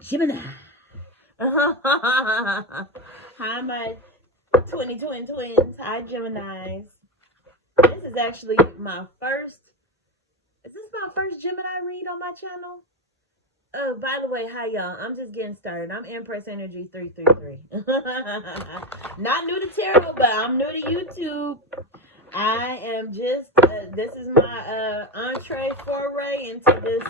Gemini. Hi, my 20 twins. Hi, Geminis. This is actually my first. Is this my first Gemini read on my channel? Oh, by the way, hi y'all. I'm just getting started. I'm Empress Energy 333. Not new to tarot, but I'm new to YouTube. I am just. This is my entree foray into this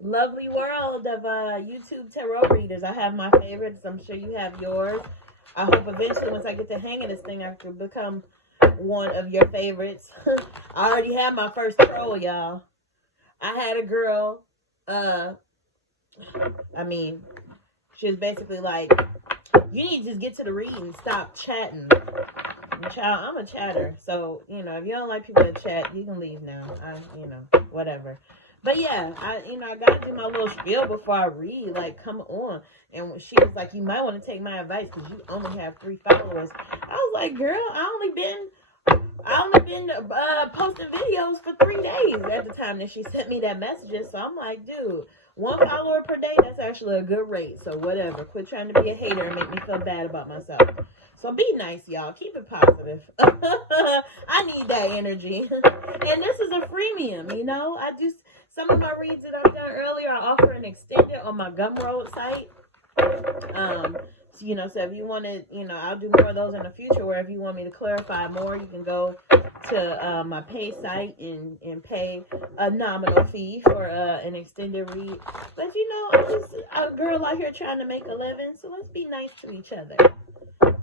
lovely world of YouTube tarot readers. I have my favorites. I'm sure you have yours. I hope eventually, once I get the hang of this thing, I can become one of your favorites. I already had my first troll, y'all. I had a girl. I mean, she was basically like, "You need to just get to the reading and stop chatting." And child, I'm a chatter, so if you don't like people that chat, you can leave now. Whatever. But yeah, I gotta do my little spiel before I read. Like, come on. And she was like, "You might want to take my advice because you only have 3 followers." I was like, "Girl, I only been posting videos for 3 days at the time that she sent me that messages." So I'm like, "Dude, 1 follower per day, that's actually a good rate. So whatever. Quit trying to be a hater and make me feel bad about myself." So be nice, y'all. Keep it positive. I need that energy. And this is a freemium, I do some of my reads that I've done earlier. I offer an extended on my Gumroad site. So if you want to, I'll do more of those in the future, where if you want me to clarify more, you can go to my pay site and pay a nominal fee for an extended read. But I'm just a girl out here trying to make a living, so let's be nice to each other.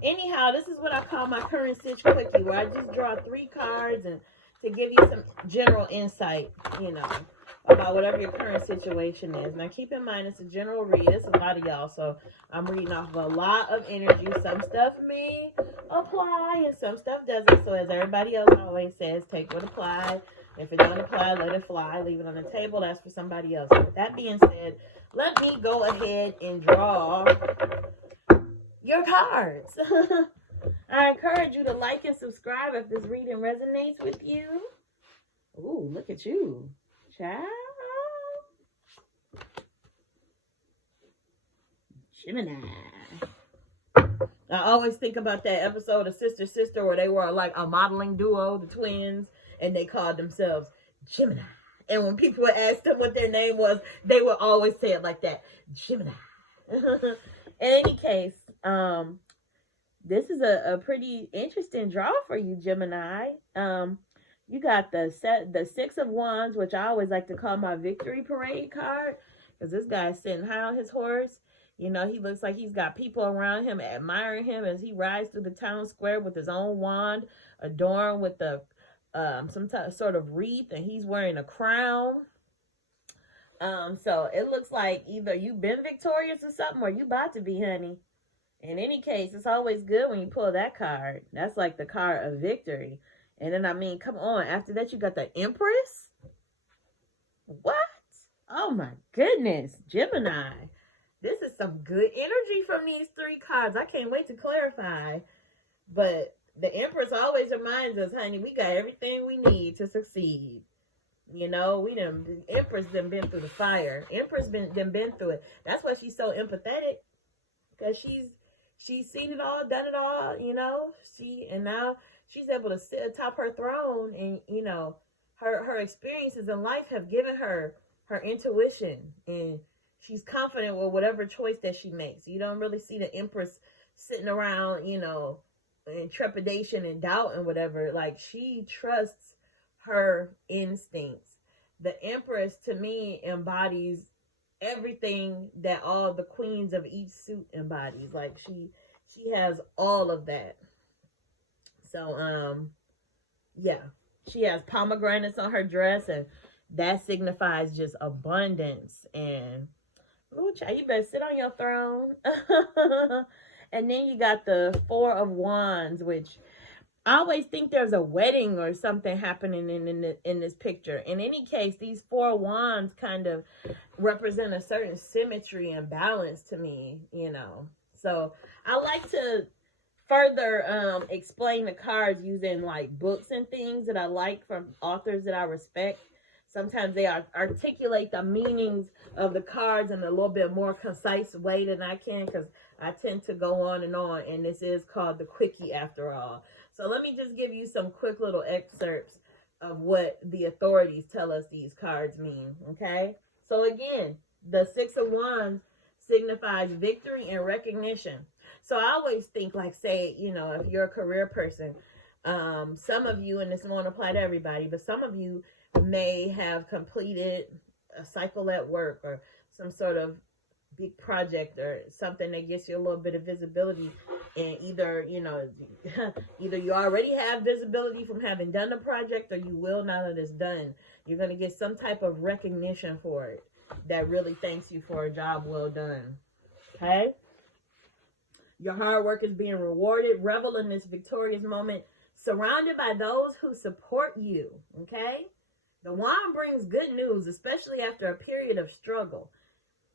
Anyhow, this is what I call my current Sitch Quickie, where I just draw 3 cards and to give you some general insight, about whatever your current situation is. Now, keep in mind, it's a general read. It's a lot of y'all, so I'm reading off of a lot of energy. Some stuff may apply and some stuff doesn't. So as everybody else always says, take what applies. If it doesn't apply, let it fly. Leave it on the table. That's for somebody else. With that being said, let me go ahead and draw your cards. I encourage you to like and subscribe if this reading resonates with you. Ooh, look at you, child. Gemini. I always think about that episode of Sister Sister where they were like a modeling duo, the twins, and they called themselves Gemini. And when people would ask them what their name was, they would always say it like that, Gemini. In any case, this is a pretty interesting draw for you, Gemini. You got the 6 of Wands, which I always like to call my victory parade card, because this guy's sitting high on his horse. He looks like he's got people around him admiring him as he rides through the town square with his own wand, adorned with some sort of wreath, and he's wearing a crown. So it looks like either you've been victorious or something, or you about to be, honey. In any case, it's always good when you pull that card. That's like the card of victory. And then, come on. After that, you got the Empress. What? Oh, my goodness. Gemini. This is some good energy from these 3 cards. I can't wait to clarify. But the Empress always reminds us, honey, we got everything we need to succeed. Empress done been through the fire. Empress been through it. That's why she's so empathetic. Because she's seen it all, done it all, and now she's able to sit atop her throne, and, her experiences in life have given her intuition, and she's confident with whatever choice that she makes. You don't really see the Empress sitting around, in trepidation and doubt and whatever. Like, she trusts her instincts. The Empress, to me, embodies everything that all the queens of each suit embodies. Like, she has all of that. So yeah, she has pomegranates on her dress, and that signifies just abundance. And ooh, child, you better sit on your throne. And then you got the 4 of Wands, which I always think there's a wedding or something happening in this picture. In any case, these 4 wands kind of represent a certain symmetry and balance to me, So I like to further explain the cards using like books and things that I like from authors that I respect. sometimes they articulate the meanings of the cards in a little bit more concise way than I can, because I tend to go on, and this is called the Quickie after all. So let me just give you some quick little excerpts of what the authorities tell us these cards mean, okay? So again, the Six of Wands signifies victory and recognition. So I always think, like, say, you know, if you're a career person, some of you, and this won't apply to everybody, but some of you may have completed a cycle at work or some sort of big project or something that gets you a little bit of visibility, and either, you know, either you already have visibility from having done the project, or you will now that it's done. You're going to get some type of recognition for it that really thanks you for a job well done. Okay? Your hard work is being rewarded. Revel in this victorious moment, surrounded by those who support you. Okay? The wand brings good news, especially after a period of struggle.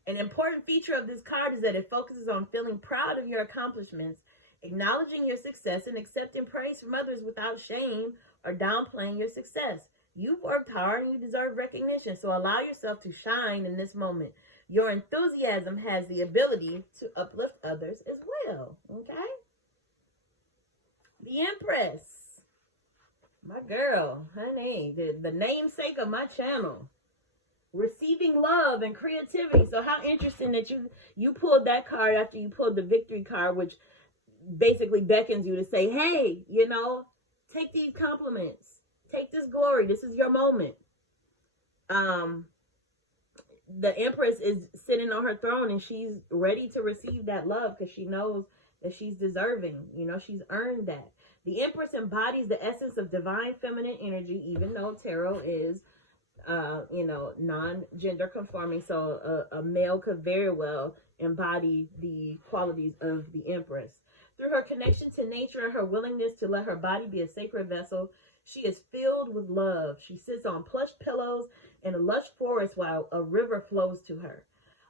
An important feature of this card is that it focuses on feeling proud of your accomplishments, acknowledging your success, and accepting praise from others without shame or downplaying your success. You've worked hard and you deserve recognition, so allow yourself to shine in this moment. Your enthusiasm has the ability to uplift others as well, okay? The Empress, my girl, honey, the namesake of my channel. Receiving love and creativity. So how interesting that you pulled that card after you pulled the victory card, which basically beckons you to say, hey, you know, take these compliments. Take this glory. This is your moment. The Empress is sitting on her throne, and she's ready to receive that love because she knows that she's deserving. You know, she's earned that. The Empress embodies the essence of divine feminine energy, even though tarot is you know, non-gender conforming, so a male could very well embody the qualities of the Empress. Through her connection to nature and her willingness to let her body be a sacred vessel, she is filled with love. She sits on plush pillows in a lush forest while a river flows to her.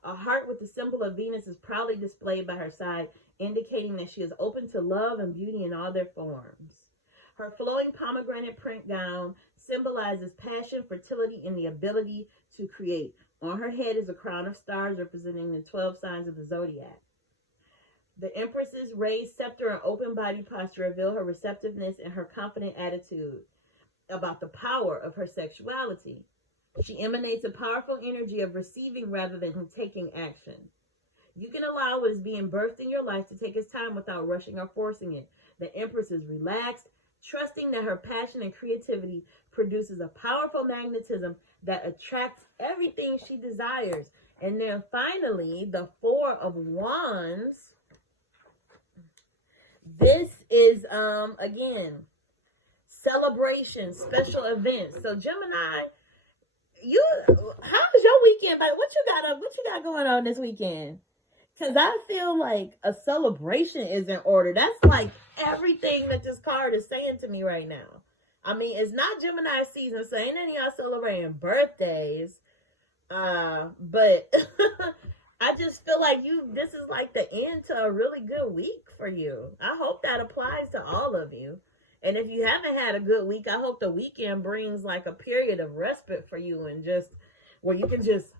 A heart with the symbol of Venus is proudly displayed by her side, indicating that she is open to love and beauty in all their forms. Her flowing pomegranate print gown symbolizes passion, fertility, and the ability to create. On her head is a crown of stars representing the 12 signs of the zodiac. The Empress's raised scepter and open body posture reveal her receptiveness and her confident attitude about the power of her sexuality. She emanates a powerful energy of receiving rather than taking action. You can allow what is being birthed in your life to take its time without rushing or forcing it. The Empress is relaxed, trusting that her passion and creativity produces a powerful magnetism that attracts everything she desires. And then finally, the Four of Wands. This is, again, celebration, special events. So Gemini, how's your weekend? What you got going on this weekend? Because I feel like a celebration is in order. That's like everything that this card is saying to me right now. I mean, it's not Gemini season, so ain't any of y'all celebrating birthdays. But I just feel like this is like the end to a really good week for you. I hope that applies to all of you. And if you haven't had a good week, I hope the weekend brings like a period of respite for you, and just where you can just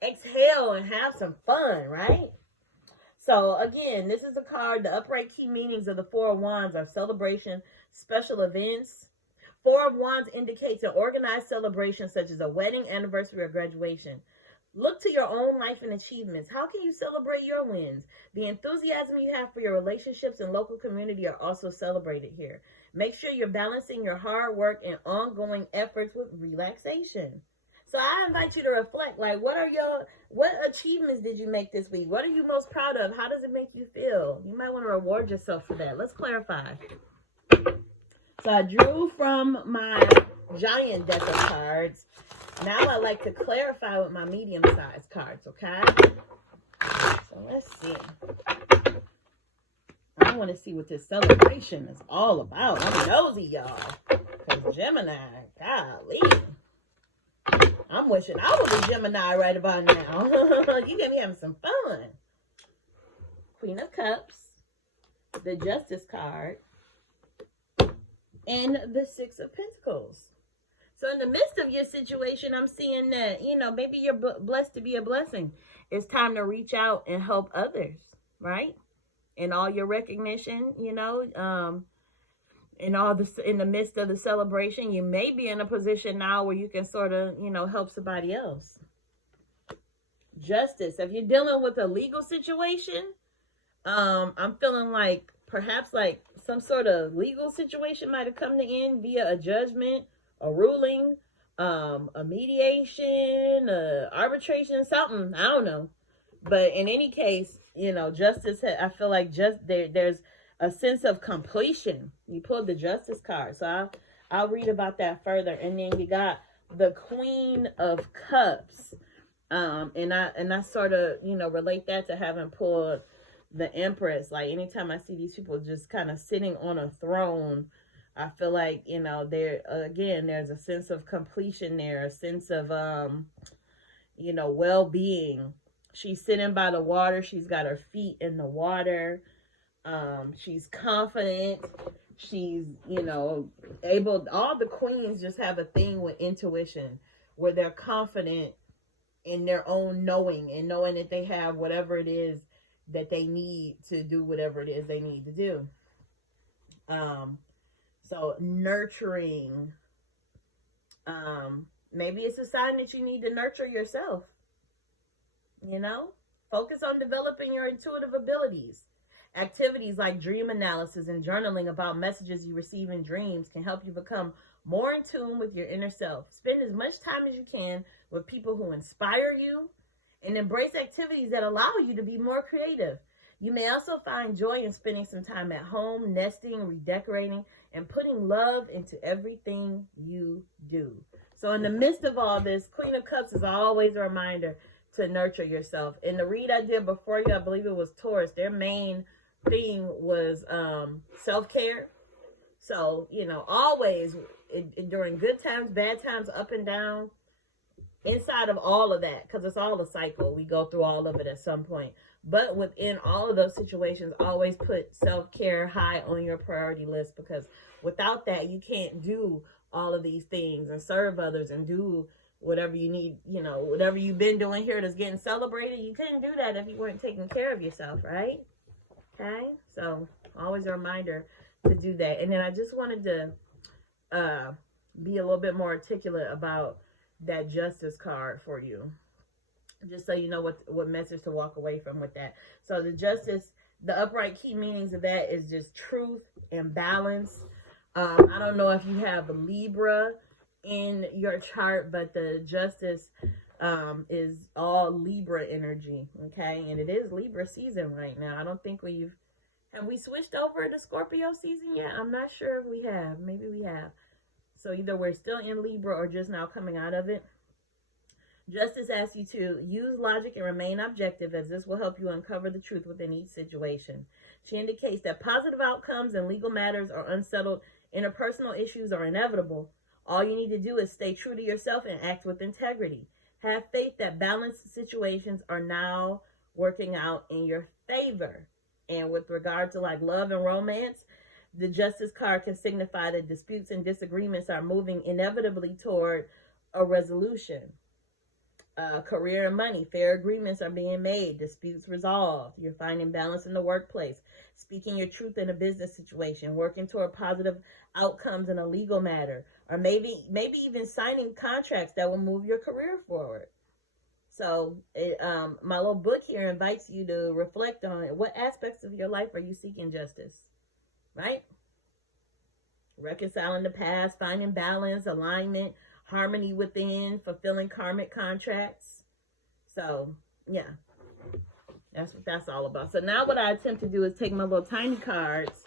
exhale and have some fun, right? So again, this is a card. The upright key meanings of the Four of Wands are celebration, special events. Four of Wands indicates an organized celebration such as a wedding, anniversary, or graduation. Look to your own life and achievements. How can you celebrate your wins? The enthusiasm you have for your relationships and local community are also celebrated here. Make sure you're balancing your hard work and ongoing efforts with relaxation. So I invite you to reflect, like, what achievements did you make this week? What are you most proud of? How does it make you feel? You might want to reward yourself for that. Let's clarify. So I drew from my giant deck of cards. Now I like to clarify with my medium-sized cards, okay? So let's see. I want to see what this celebration is all about. I'm nosy, y'all. Because Gemini, golly. I'm wishing I was a Gemini right about now. You get me having some fun. Queen of Cups, the Justice card, and the Six of Pentacles. So in the midst of your situation, I'm seeing that, you know, maybe you're blessed to be a blessing. It's time to reach out and help others, right? And all your recognition, you know, in all this, in the midst of the celebration, you may be in a position now where you can sort of, you know, help somebody else. Justice. If you're dealing with a legal situation, I'm feeling like perhaps like some sort of legal situation might have come to end via a judgment, a ruling, a mediation, arbitration, something. I don't know. But in any case, you know, justice, I feel like just there's a sense of completion. You pulled the justice card. So I'll read about that further. And then you got the Queen of Cups. And I sort of, you know, relate that to having pulled the Empress. Like anytime I see these people just kind of sitting on a throne, I feel like, you know, there again, there's a sense of completion there, a sense of you know, well-being. She's sitting by the water. She's got her feet in the water. She's confident. She's, you know, able. All the queens just have a thing with intuition, where they're confident in their own knowing and knowing that they have whatever it is that they need to do whatever it is they need to do. So nurturing. Maybe it's a sign that you need to nurture yourself. You know, focus on developing your intuitive abilities. Activities like dream analysis and journaling about messages you receive in dreams can help you become more in tune with your inner self. Spend as much time as you can with people who inspire you and embrace activities that allow you to be more creative. You may also find joy in spending some time at home, nesting, redecorating, and putting love into everything you do. So in the midst of all this, Queen of Cups is always a reminder to nurture yourself. In the read I did before you, I believe it was Taurus, their main thing was self-care. So, you know, always during good times, bad times, up and down, inside of all of that, because it's all a cycle. We go through all of it at some point. But within all of those situations, always put self-care high on your priority list, because without that, you can't do all of these things and serve others and do whatever you need, you know, whatever you've been doing here that's getting celebrated. You couldn't do that if you weren't taking care of yourself, right? Okay, so always a reminder to do that. And then I just wanted to be a little bit more articulate about that justice card for you, just so you know what message to walk away from with that. So the justice, the upright key meanings of that is just truth and balance. I don't know if you have a Libra in your chart, but the justice is all Libra energy, okay? And it is Libra season right now. I don't think have we switched over to Scorpio season yet? I'm not sure if we have. Maybe we have. So either we're still in Libra or just now coming out of it. Justice asks you to use logic and remain objective, as this will help you uncover the truth within each situation. She indicates that positive outcomes in legal matters or unsettled interpersonal issues are inevitable. All you need to do is stay true to yourself and act with integrity. Have faith that balanced situations are now working out in your favor. And with regard to like love and romance, the Justice card can signify that disputes and disagreements are moving inevitably toward a resolution. Career and money, fair agreements are being made, disputes resolved. You're finding balance in the workplace, speaking your truth in a business situation, working toward positive outcomes in a legal matter, or maybe even signing contracts that will move your career forward. So my little book here invites you to reflect on it. What aspects of your life are you seeking justice? Right? Reconciling the past, finding balance, alignment, harmony within, fulfilling karmic contracts. So, yeah. That's what that's all about. So now what I attempt to do is take my little tiny cards.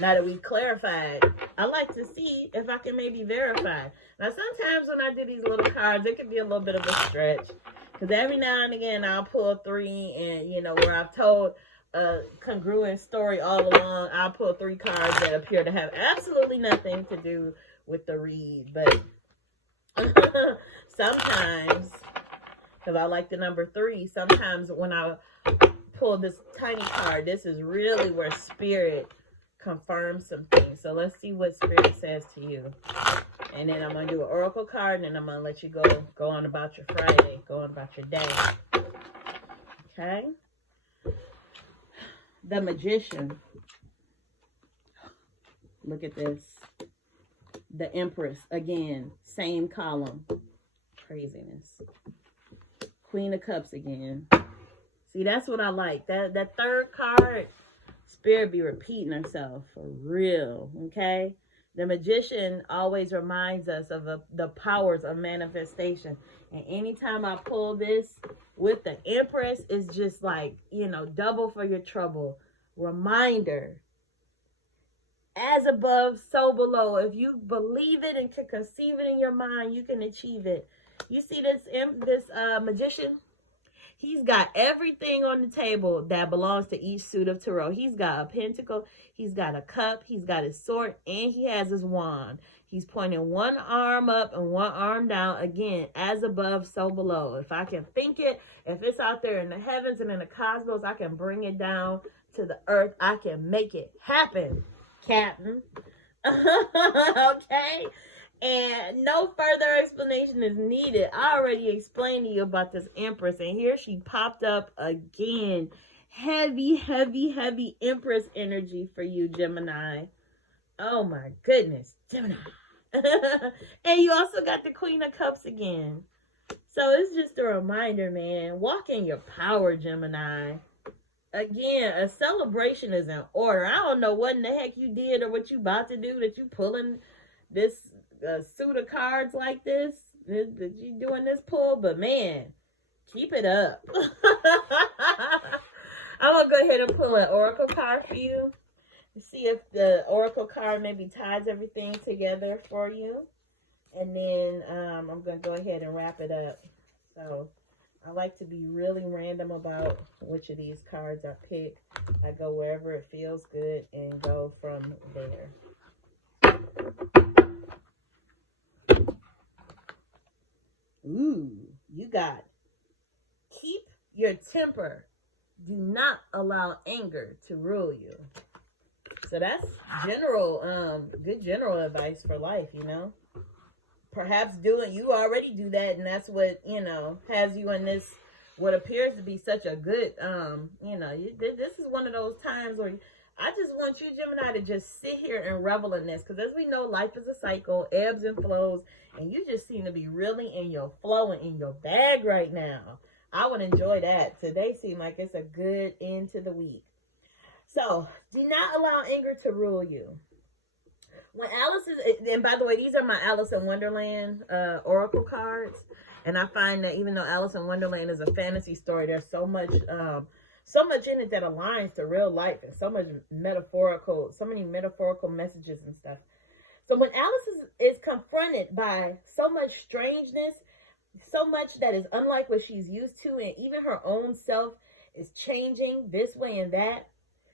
Now that we've clarified, I like to see if I can maybe verify. Now, sometimes when I do these little cards, it can be a little bit of a stretch. Because every now and again, I'll pull 3 and, you know, where I've told a congruent story all along, I'll pull 3 cards that appear to have absolutely nothing to do with the read. But sometimes, because I like the number 3, sometimes when I pull this tiny card, this is really where Spirit confirms some things. So let's see what Spirit says to you. And then I'm going to do an oracle card, and then I'm going to let you go on about your Friday. Go on about your day. Okay? The Magician. Look at this. The Empress. Again, same column. Craziness. Queen of Cups again. See, that's what I like. That third card, Spirit be repeating herself for real. Okay? The Magician always reminds us of the powers of manifestation. And anytime I pull this with the Empress, it's just like, you know, double for your trouble. Reminder. As above, so below. If you believe it and can conceive it in your mind, you can achieve it. You see this Magician? He's got everything on the table that belongs to each suit of tarot. He's got a pentacle, he's got a cup, he's got his sword, and he has his wand. He's pointing one arm up and one arm down. Again, as above, so below. If I can think it, if it's out there in the heavens and in the cosmos, I can bring it down to the earth. I can make it happen, Captain. Okay? And no further explanation is needed. I already explained to you about this Empress. And here she popped up again. Heavy, heavy, heavy Empress energy for you, Gemini. Oh my goodness, Gemini. And you also got the Queen of Cups again. So it's just a reminder, man. Walk in your power, Gemini. Again, a celebration is in order. I don't know what in the heck you did or what you about to do that you pulling this suit of cards like this. That you doing this pull, but man, keep it up. I'm gonna go ahead and pull an oracle card for you. See if the oracle card maybe ties everything together for you. And then I'm going to go ahead and wrap it up. So I like to be really random about which of these cards I pick. I go wherever it feels good and go from there. Ooh, you got keep your temper. Do not allow anger to rule you. So that's general, good general advice for life, you know. Perhaps you already do that, and that's what, you know, has you in this, what appears to be such a good, you know, this is one of those times where I just want you, Gemini, to just sit here and revel in this. Because as we know, life is a cycle, ebbs and flows, and you just seem to be really in your flow and in your bag right now. I would enjoy that. Today seemed like it's a good end to the week. So, do not allow anger to rule you. When Alice is, and by the way, these are my Alice in Wonderland oracle cards. And I find that even though Alice in Wonderland is a fantasy story, there's so much in it that aligns to real life, and so many metaphorical messages and stuff. So when Alice is confronted by so much strangeness, so much that is unlike what she's used to, and even her own self is changing this way and that,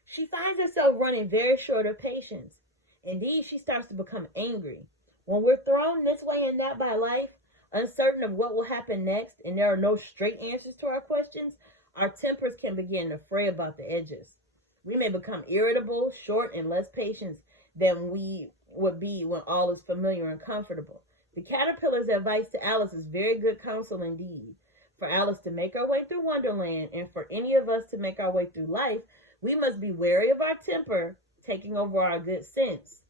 she finds herself running very short of patience. Indeed, she starts to become angry. When we're thrown this way and that by life, uncertain of what will happen next, and there are no straight answers to our questions, our tempers can begin to fray about the edges. We may become irritable, short, and less patient than we would be when all is familiar and comfortable. The caterpillar's advice to Alice is very good counsel indeed. For Alice to make her way through Wonderland, and for any of us to make our way through life, we must be wary of our temper taking over our good sense.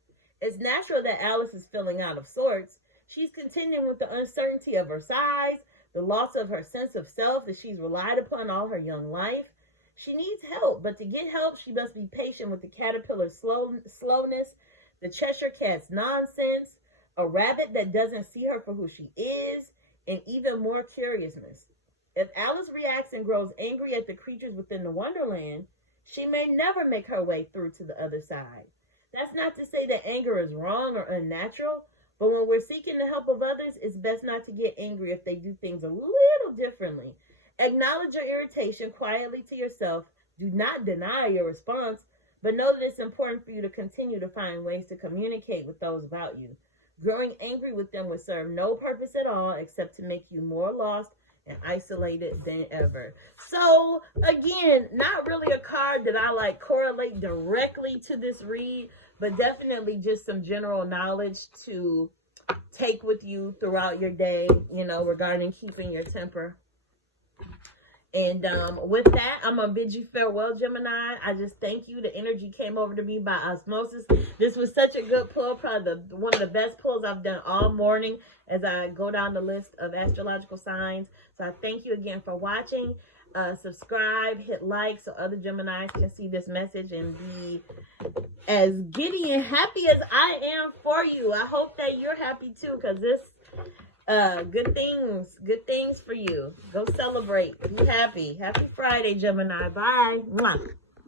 It's natural that Alice is feeling out of sorts. She's contending with the uncertainty of her size, the loss of her sense of self that she's relied upon all her young life. She needs help, but to get help, she must be patient with the caterpillar's slowness, the Cheshire cat's nonsense, a rabbit that doesn't see her for who she is, and even more curiousness. If Alice reacts and grows angry at the creatures within the Wonderland, she may never make her way through to the other side. That's not to say that anger is wrong or unnatural, but when we're seeking the help of others, it's best not to get angry if they do things a little differently. Acknowledge your irritation quietly to yourself. Do not deny your response, but know that it's important for you to continue to find ways to communicate with those about you. Growing angry with them would serve no purpose at all except to make you more lost and isolated than ever. So again, not really a card that I like correlate directly to this read, but definitely just some general knowledge to take with you throughout your day, you know, regarding keeping your temper. And with that, I'm going to bid you farewell, Gemini. I just thank you. The energy came over to me by osmosis. This was such a good pull. Probably one of the best pulls I've done all morning as I go down the list of astrological signs. So I thank you again for watching. Subscribe, hit like so other Geminis can see this message and be as giddy and happy as I am for you. I hope that you're happy too, because this good things for you. Go celebrate. Be happy. Happy Friday, Gemini. Bye. Mwah.